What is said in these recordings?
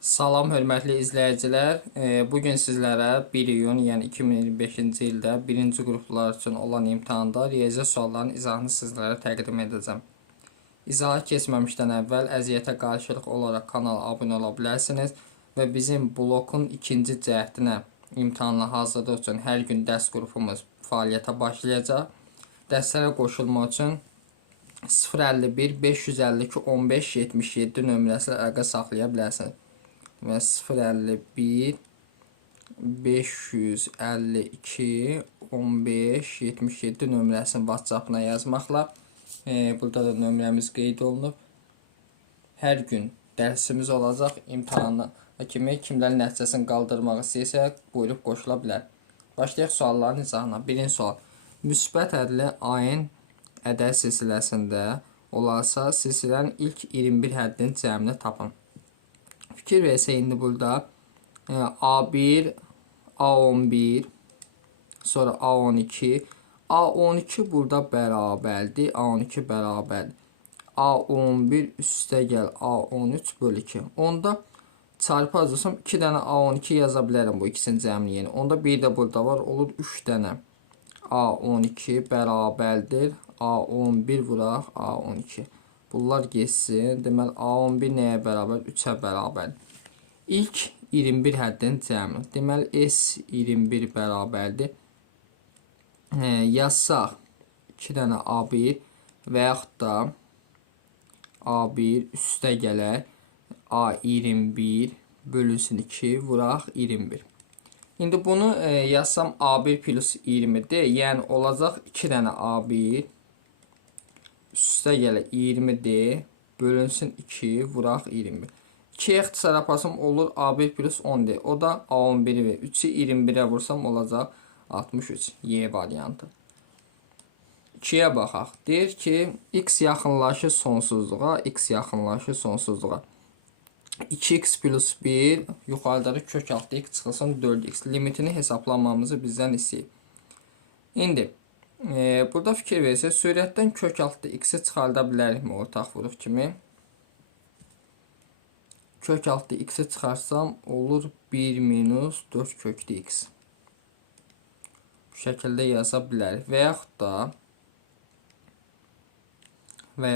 Salam hörmətli izləyicilər. Bugün sizlərə 1 iyun, yəni 2025-ci ildə birinci qruplar üçün olan imtahanda riyaziyyat suallarının izahını sizlərə təqdim edəcəm. İzaha keçməmişdən əvvəl əziyyətə qarşılıq olaraq kanala abunə ola bilərsiniz və bizim blokun ikinci cəhdinə imtahanla hazırlıq üçün hər gün dərs qrupumuz fəaliyyətə başlayacaq. Dərslərə qoşulmaq üçün 051 552 15 77 nömrəsi əlaqə saxlaya bilərsiniz. Və 051 552 15 77 nömrəsini WhatsApp-na yazmaqla burada da nömrəmiz qeyd olunub. Hər gün dərsimiz olacaq. İmtahana kimi kimlərin nəticəsini qaldırmaq istəyirsə buyurub qoşula bilər. Başlayaq sualların izahına. Birinci sual. Müsbət ədli ayın ədəd silsiləsində olarsa, silsilənin ilk 21 həddinin cəmini tapın. Fikir versə indi burada A1, A11, sonra A12, A12 burada bərabərdir, A12 bərabərdir. A11 üstə gəl A13 bölü 2. Onda çarpı azarsam 2 dənə A12 yaza bilərəm bu ikisinin cəmini yeni. Onda bir də burada var, olur 3 dənə A12 bərabərdir. A11 vuraq A12. Bunlar geçsin. Deməli A11 nəyə bərabər? 3-ə bərabər. İlk 21 həddin cəmi. Deməli S21 bərabərdir. Yazsaq 2 dənə A1 və yaxud da A1 üstə gələr A21 bölünsün 2 vuraq 21. İndi bunu yazsam A1 plus 20'dir. Yəni olacaq 2 dənə A1 üstə gələ 20'dir, bölünsün 2, vuraq 21. 2'yə ixtisar aparsam olur A1 plus 10'dir. O da A11 və 3'ü 21'ə vursam olacaq 63. Y variantı. 2'yə baxaq. Deyir ki, x yaxınlaşır sonsuzluğa, x yaxınlaşır sonsuzluğa. 2x plus 1, yuxarıdakı kök altı x çıxılsın 4x. Limitini hesablamamızı bizdən istəyir. İndi burada fikir versək, sürətdən kök altı x-i çıxarda bilərikmi ortaq vuruq kimi? Kök altı x-i çıxarsam olur 1 minus 4 köklü x. Bu şəkildə yaza bilərik. Və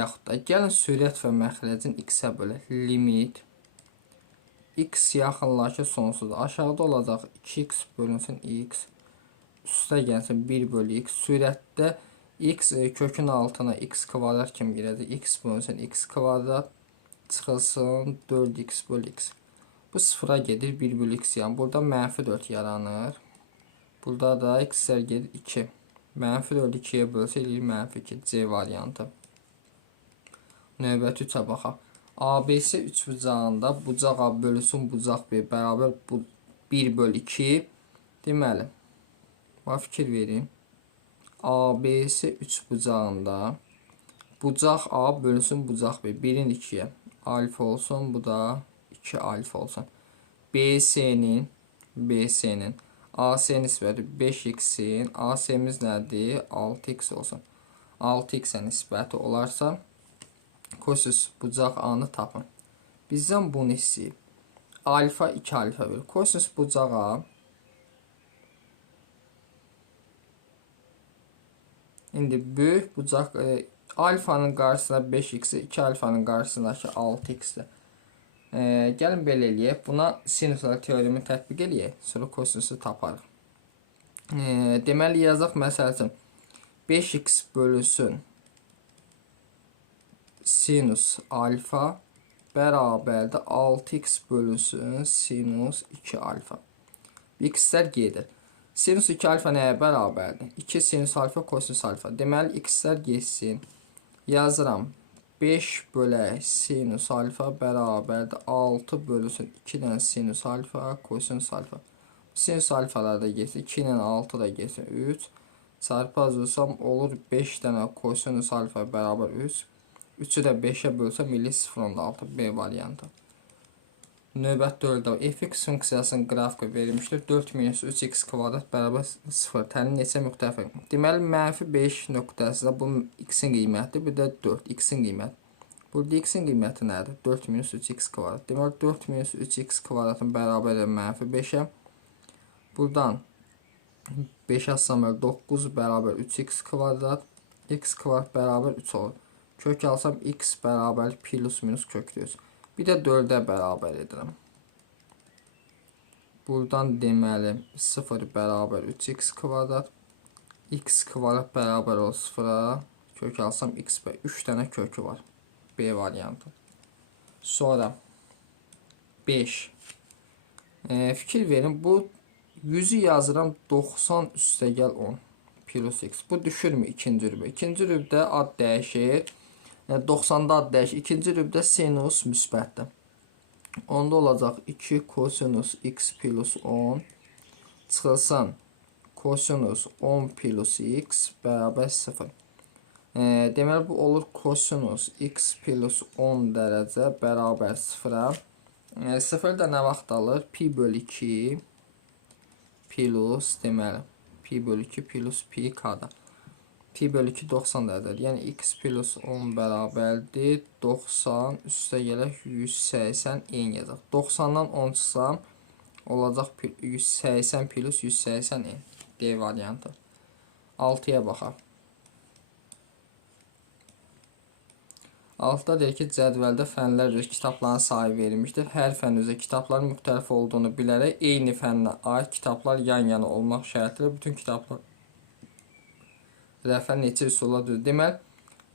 yaxud da gəlin sürət və məxrəcin x-ə bölək. Limit x yaxınlaşır sonsuzda. Aşağıda olacaq 2x bölünsün x. Üstə gəlsin 1 bölü x. Sürətdə x kökün altına x kvadrat kimi girəcək. X bölünsün x kvadrat çıxılsın 4x bölü x. Bu sıfıra gedir 1 bölü x yəni. Burada mənfi 4 yaranır. Burada da x-lər gedir 2. Mənfi 4 2'yə bölsə edir mənfi 2. C variantı. Növbəti 3'ə baxaq. ABC 3 bucağında bucaq A bölünsün bucaq B bərabər 1 bölü 2. Deməli, fikir verin. ABC 3 bucağında bucaq A bölünsün bucaq B. 1'in 2'yə alfa olsun. Bu da 2 alfa olsun. BC'nin AC nisbəti 5x'in AC'miz nədir? 6x olsun. 6x'ə nisbəti olarsa kosinus bucaq A-nı tapın. Bizdən bunu istəyir. Alfa 2 alfa verir. Kosinus bucaq A İndi böyük bucaq alfanın qarşısına 5x, 2 alfanın qarşısındakı 6x-dir. Gəlin belə eləyək. Buna sinuslar teoremi tətbiq eləyək. Sonra kosinusu taparıq. Deməli yazaq məsəl üçün 5x bölünsün sinus alfa bərabərdə 6x bölünsün sinus 2 alfa. X-lər gedir. Sinus 2 alfa nəyə bərabərdir? 2 sinus alfa kosinus alfa. Deməli x-lər geçsin. Yazıram. 5 bölək sinus alfa bərabərdir 6 bölünsün 2 dənə sinus alfa kosinus alfa. Sinus alfalar da geçsin. 2 ilə 6 da geçsin. 3 çarpı azursam olur 5 dənə kosinus alfa bərabər 3. 3'ü də 5'ə bölsəm ilə 0.6 B variantı. Növbət 4'də fx funksiyasının qrafiki verilmişdir. 4 minus 3x kvadrat bərabər 0. Tənin neçə müxtəlifi? Deməli, mənfi 5 nöqtəsində bu x-in qiymətidir. Bir də 4 x-in qiyməti. Burada x-in qiyməti nədir? 4 minus 3x kvadrat. Deməli 4 minus 3x kvadratın bərabər mənfi 5-ə. Buradan 5 yazsam 9 bərabər 3x kvadrat. X kvadrat bərabər 3 olur. Kök alsam x bərabər plus minus kökdür. Bir də 4-ə bərabər edirəm. Buradan deməli 0 bərabər 3x kvadrat. X kvadrat bərabər olur 0-a. Kök alsam x bə 3 dənə kökü var. B variantı. Sonra 5. Fikir verin. Bu 100'ü yazıram 90 üstəgəl 10 plus x. Bu düşürmü ikinci rübə? İkinci rübdə ad dəyişir. 90'da ad dəyişir. İkinci rübdə sinus müsbətdir. Onda olacaq 2 kosinus x plus 10 çıxılsın kosinus 10 plus x bərabər 0. Deməli bu olur kosinus x plus 10 dərəcə bərabər 0-a. 0 da nə vaxt alır? Pi bölü 2 plus deməli pi bölü 2 plus pi k-da. Pi bölü 2 90 dərəcədir. Yəni x plus 10 bərabərdir 90 üstə gələk 180 en yazaq. 90'dan 10 çıxsam olacaq 180 plus 180 en. D variantı. 6'ya baxaq. 6'da deyir ki, cədvəldə fənlər üzrə kitabların sayı verilmişdir. Hər fən üzrə kitabların müxtəlif olduğunu bilərək eyni fənnə aid kitablar yan-yana olmaq şərtilə bütün kitablar rəfə neçə üsulla düzdür. Deməli,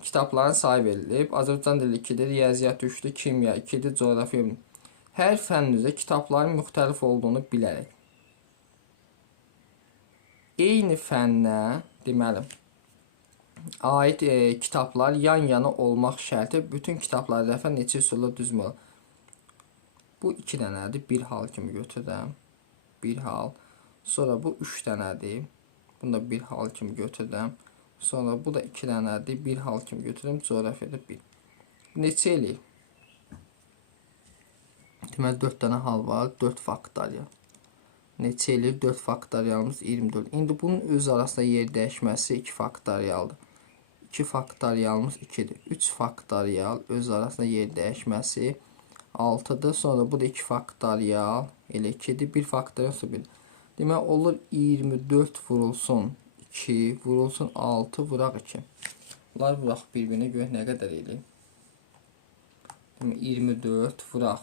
kitabların sayı verilib. Azərbaycan dili 2-dir, riyaziyyat 3-dür, kimya 2-dir, coğrafiya 1-dir. Hər fən üzrə kitabların müxtəlif olduğunu bilərək eyni fənnə deməli aid kitablar yan-yana olmaq şərti bütün kitablar rəfə neçə üsulla düzməli. Bu 2 dənədir. Bir hal kimi götürürəm. Bir hal. Sonra bu 3 dənədir. Bunu da bir hal kimi götürürəm. Sonra bu da 2 dənədir. Bir hal kimi götürürəm. Coğrafiyada 1. Neçə eləyir? Deməli 4 dənə hal var. 4 faktorial. Neçə eləyir? 4 faktorialımız 24. İndi bunun öz arasında yer dəyişməsi 2 faktorialdır. 2 faktorialımız 2'dir. 3 faktorial öz arasında yer dəyişməsi 6'dır. Sonra bu da 2 faktorial elə 2'dir. 1 faktorial 1. Demək olur 24 vurulsun 2 vurulsun 6 vuraq 2. Bunlar vuraq bir-birinə görə nə qədər eləyir? Demək 24 vuraq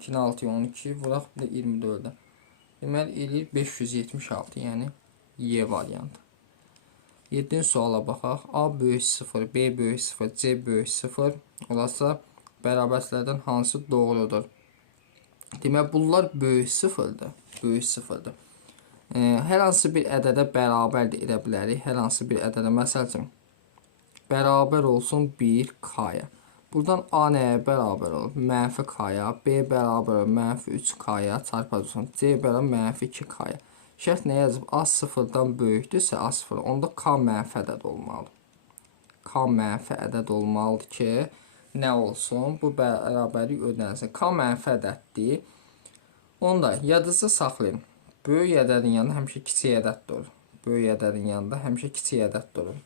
2'nin 6'ya 12 vuraq bir də 24'ə. Deməli eləyir 576, yəni Y variantı. 7-ci suala baxaq. A böyük 0, B böyük 0, C böyük 0 olarsa bərabərliklərdən hansı doğrudur? Demək bunlar böyük 0'dır. Böyük 0'dır. Hər hansı bir ədədə bərabər də edə bilərik. Hər hansı bir ədədə məsəl üçün bərabər olsun 1 k-ya. Buradan A nəyə bərabər olur? Mənfi k-ya. B bərabər olur mənfi 3 k-ya çarpacaqsan. C bərabər mənfi 2 k-ya. Şərt nə yazıb? A 0'dan böyükdürsə A 0. Onda K mənfi ədəd olmalıdır. K mənfi ədəd olmalıdır ki, nə olsun? Bu bərabərlik ödənilsin. K mənfi ədəddir. Onda yadınızda saxlayın. Böyük ədədin yanında həmişə kiçik ədəd durur. Böyük ədədin yanında həmişə kiçik ədəd durur.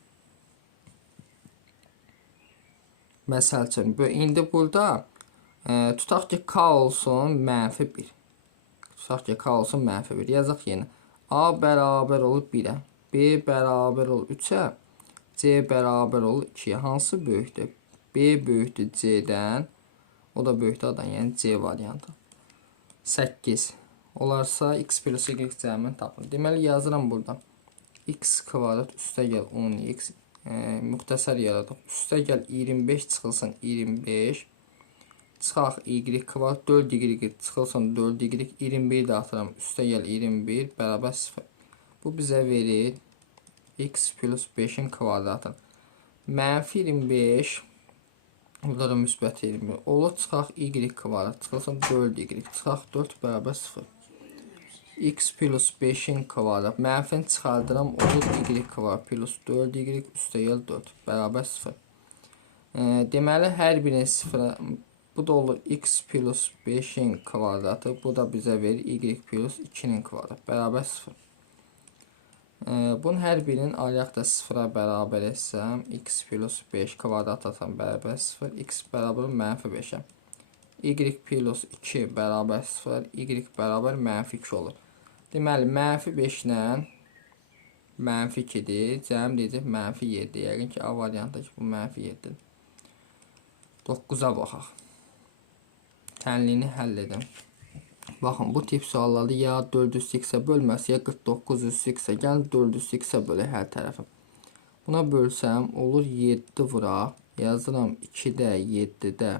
Məsəl üçün, indi burada tutaq ki, K olsun mənfi 1. Tutaq ki, K olsun mənfi 1. Yazaq yenə. A bərabər olur 1-ə. B bərabər olur 3-ə. C bərabər olur 2-yə. Hansı böyükdür? B böyükdür C-dən. O da böyükdür A-dan. Yəni C variantı. 8. Olarsa x plus y cəmini tapın. Deməli yazıram burada. X kvadrat üstəgəl 10x. Müxtəsər yaradıq. Üstəgəl 25 çıxılsın 25. Çıxaq y kvadrat 4y çıxılsın 4y 21 də atıram üstəgəl 21 bərabər 0. Bu bizə verir x plus 5'in kvadratı. Mənfi 25 burada da müsbət 21 olur. Çıxaq y kvadrat çıxılsın 4y çıxaq 4 bərabər 0. X plus 5'in kvadrat mənfini çıxardıram olur y kvadrat plus 4y üstəgəl 4 bərabər 0. Deməli hər birinin 0'a bu da olur x plus 5'in kvadratı. Bu da bizə verir y plus 2'nin kvadratı. Bərabər 0. Bunun hər birinin ayaq da 0-a bərabər etsəm, x plus 5 kvadrat atan bərabər 0, x bərabər -5-ə. Y plus 2 bərabər 0, y bərabər -2 olur. Deməli, -5 ilə -2-dir, cəm deyəcək -7. Yəqin ki, A variantı ki, bu -7-dir. 9-a baxaq. Tənliyini həll edin. Baxın, bu tip suallarda ya 400x-ə bölməsi, ya 49x-ə. Gəlin 400x-ə bölək hər tərəfi. Buna bölsəm, olur 7 vuraq. Yazıram 2-də 7-də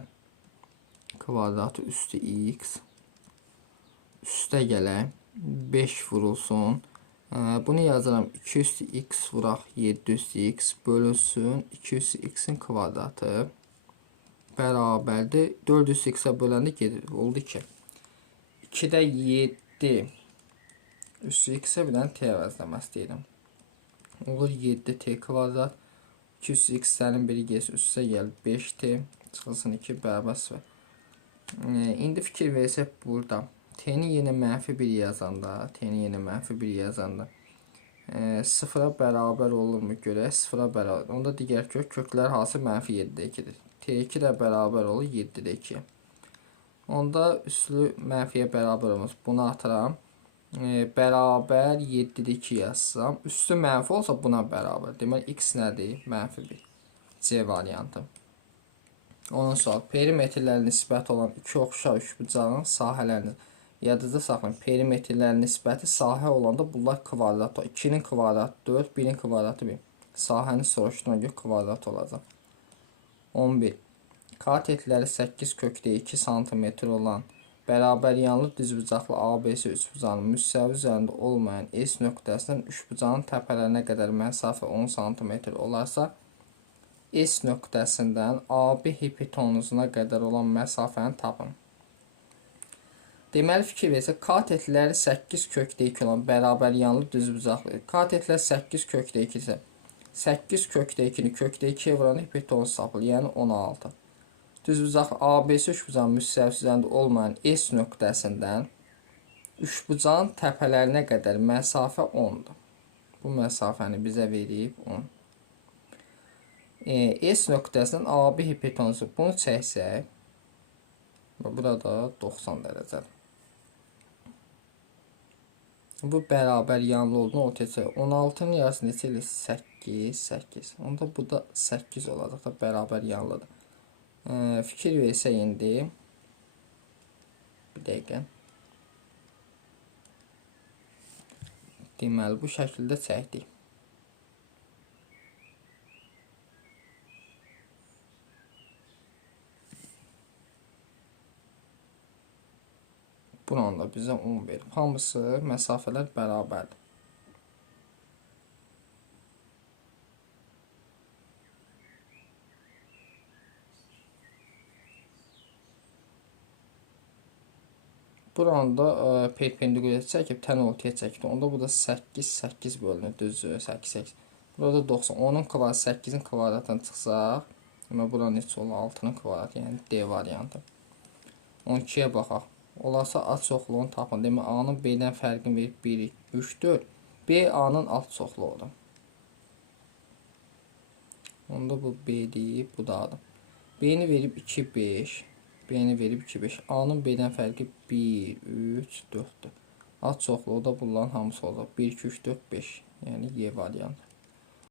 kvadratı üstü x. Üstə gələk. 5 vurulsun. Bunu yazıram 2 üstü x vuraq 7 üstü x bölünsün 2 üstü x-in kvadratı bərabərdir. 400x-ə böləndə gedir. Oldu ki 2-də 7 üstü x-ə bir dənə t əvəzləməsi deyirəm. Olur 7t kvadrat. 2 üstü x-lərin biri gəlsin üstə gəl 5t çıxılsın 2 bərabər 0. İndi fikir versək burada. T'ni yenə -1 yazanda, sıfıra bərabər olurmu görək, sıfıra bərabər. Onda digər köklər hansı -7-də 2-dir. T2 də bərabər olur 7-də 2. Onda üslü mənfiyə bərabər olmaz. Bunu atıram. Bərabər 7-də 2 yazsam, üstü mənfi olsa buna bərabər. Deməli, x nədir? -1. C variantı. Onun sual. Perimetrlərə nisbət olan iki oxşar üçbucağın sahələrini yadınızda saxlayın. Perimetrlərin nisbəti sahə olanda bunlar kvadrat. 2-nin kvadratı 4, 1-in kvadratı 1. Sahəni soruşduğuna görə kvadrat olacaq. 11. Katetləri 8 kökdə 2 cm olan bərabər yanlı düzbucaqlı ABC üçbucağının müstəvi üzərində olmayan S nöqtəsindən üçbucağın təpələrinə qədər məsafə 10 cm olarsa, S nöqtəsindən AB hipotenuzuna qədər olan məsafəni tapın. Deməli, fikir versək, katetləri 8 kökdə 2 olan bərabər yanlı düzbucaqlı. Katetlər 8 kökdə 2 isə 8 kökdə 2-ni kökdə 2-yə vuran hipotenuz tapılır, yəni 16. Düzbucaqlı ABC üçbucağın müstəvi üzərində olmayan S nöqtəsindən üçbucağın təpələrinə qədər məsafə 10-dur. Bu məsafəni bizə verib 10. S nöqtəsindən AB hipotenuzu bunu çəksək, burada 90 dərəcədir. Bu bərabər yanlı olduğunu ortaya çıxır. 16-nın yarısı neçə ilə? 8, 8. Onda bu da 8 olacaq da bərabər yanlıdır. Fikir versək indi. Bir dəqiqə. Deməli, bu şəkildə çəkdik. Buranın da bizə 10 verib. Hamısı məsafələr bərabərdir. Buranın da perpendikulyar çəkib tən ortaya çəkdi. Onda bu da 8, 8 bölünür. Düzdür, 8, 8. Burada 90. 10-un kvadratı 8-in kvadratından çıxsaq, demək bura neçə olur? 6-nın kvadratı, yəni D variantı. 12-yə baxaq. Olarsa alt çoxluğunu tapın. Demək, A-nın B-dən fərqini verib 1, 3, 4. B, A-nın alt çoxluğudur. Onda bu B-dir, bu da A-dır. B-ni verib 2, 5. B-ni verib 2, 5. A-nın B-dən fərqi 1, 3, 4-dür. Alt çoxluğu da bunların hamısı olacaq. 1, 2, 3, 4, 5. Yəni Y variantı.